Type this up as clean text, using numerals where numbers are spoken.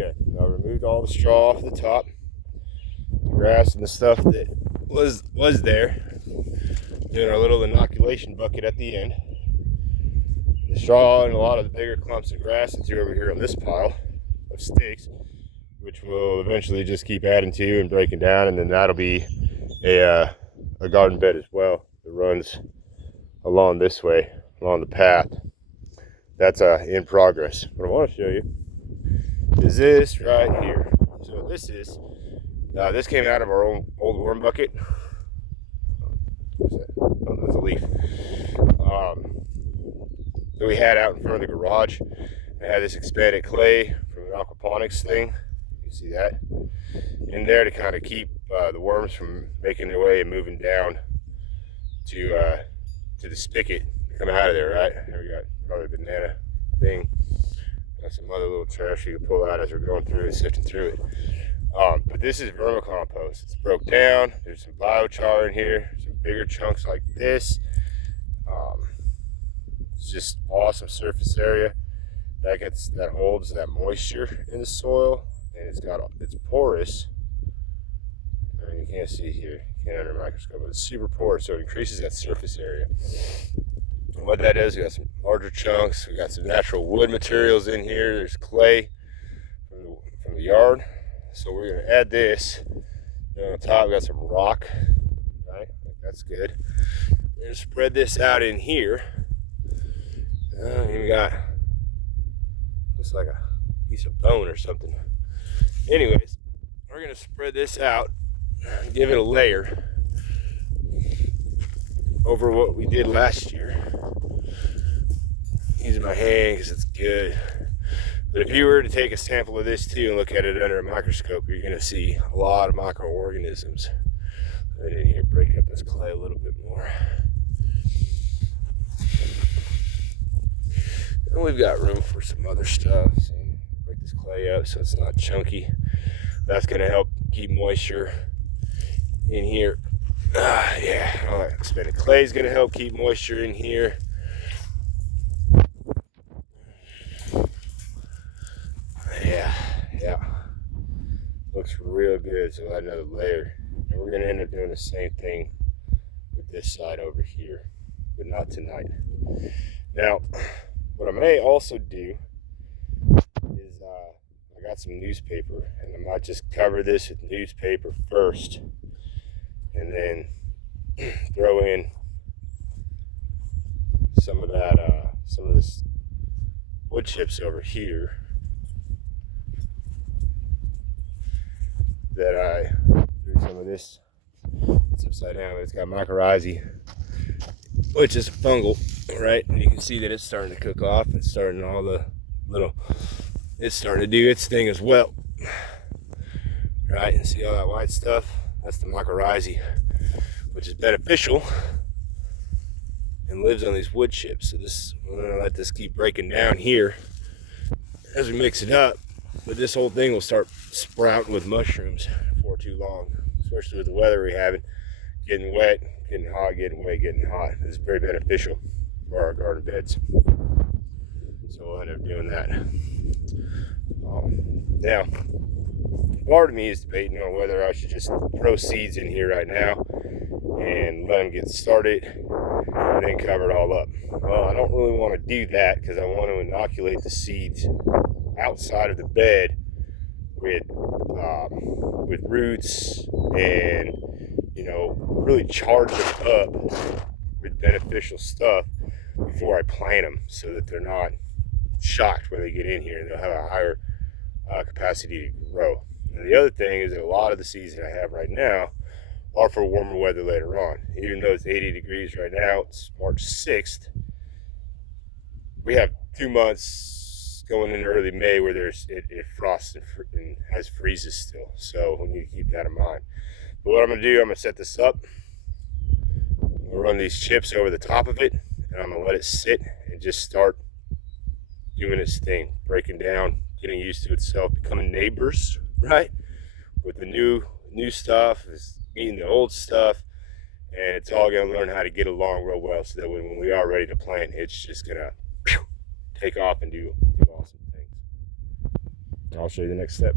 Okay, now I removed all the straw off the top, the grass and the stuff that was there. Doing our little inoculation bucket at the end. The straw and a lot of the bigger clumps of grass that's over here on this pile of sticks, which we'll eventually just keep adding to and breaking down, and then that'll be a garden bed as well that runs along this way, along the path. That's in progress. What I want to show you is this right here. So this came out of our old worm bucket. What's that? Oh, that's a leaf. That we had out in front of the garage. I had this expanded clay from the aquaponics thing. You see that in there to kind of keep the worms from making their way and moving down to the spigot. Come out of there, right? Here we got probably a banana thing. Got some other little trash you can pull out as we're going through and sifting through it. But this is vermicompost. It's broke down. There's some biochar in here, some bigger chunks like this. It's just awesome surface area that holds that moisture in the soil, and it's porous. I mean, you can't see here, you can't under a microscope, but it's super porous, so it increases that surface area. And what that is, we got some larger chunks. We got some natural wood materials in here. There's clay from the yard. So we're gonna add this. And on top, we got some rock. Right, that's good. We're gonna spread this out in here. We got looks like a piece of bone or something. Anyways, we're gonna spread this out and give it a layer over what we did last year. Using my hand because it's good. But if you were to take a sample of this too and look at it under a microscope, you're going to see a lot of microorganisms. Right in here, break up this clay a little bit more. And we've got room for some other stuff. So break this clay up so it's not chunky. That's going to help keep moisture in here. All that expanded clay is going to help keep moisture in here. Yeah, looks real good. So add another layer, and we're gonna end up doing the same thing with this side over here, but not tonight. Now, what I may also do is I got some newspaper, and I might just cover this with newspaper first, and then throw in some of this wood chips over here that I threw some of this. It's upside down, but it's got mycorrhizae, which is fungal, right? And you can see that it's starting to cook off. It's starting it's starting to do its thing as well, right? And see all that white stuff? That's the mycorrhizae, which is beneficial and lives on these wood chips. So we're gonna let this keep breaking down here as we mix it up. But this whole thing will start sprouting with mushrooms before too long, especially with the weather we're having, getting wet, getting hot, getting wet, getting hot. It's very beneficial for our garden beds. So we'll end up doing that. Now, part of me is debating on whether I should just throw seeds in here right now and let them get started and then cover it all up. Well, I don't really want to do that because I want to inoculate the seeds outside of the bed with roots and really charge them up with beneficial stuff before I plant them, so that they're not shocked when they get in here and they'll have a higher capacity to grow. And the other thing is that a lot of the seeds that I have right now are for warmer weather later on. Even though it's 80 degrees right now, it's March 6th, we have 2 months going into early May where it frosts and has freezes still. So we need to keep that in mind. But what I'm going to do, I'm going to set this up. I'm going to run these chips over the top of it, and I'm going to let it sit and just start doing its thing, breaking down, getting used to itself, becoming neighbors, right? With the new stuff, is eating the old stuff, and it's all going to learn how to get along real well, so that when we are ready to plant, it's just going to take off and do awesome things. I'll show you the next step.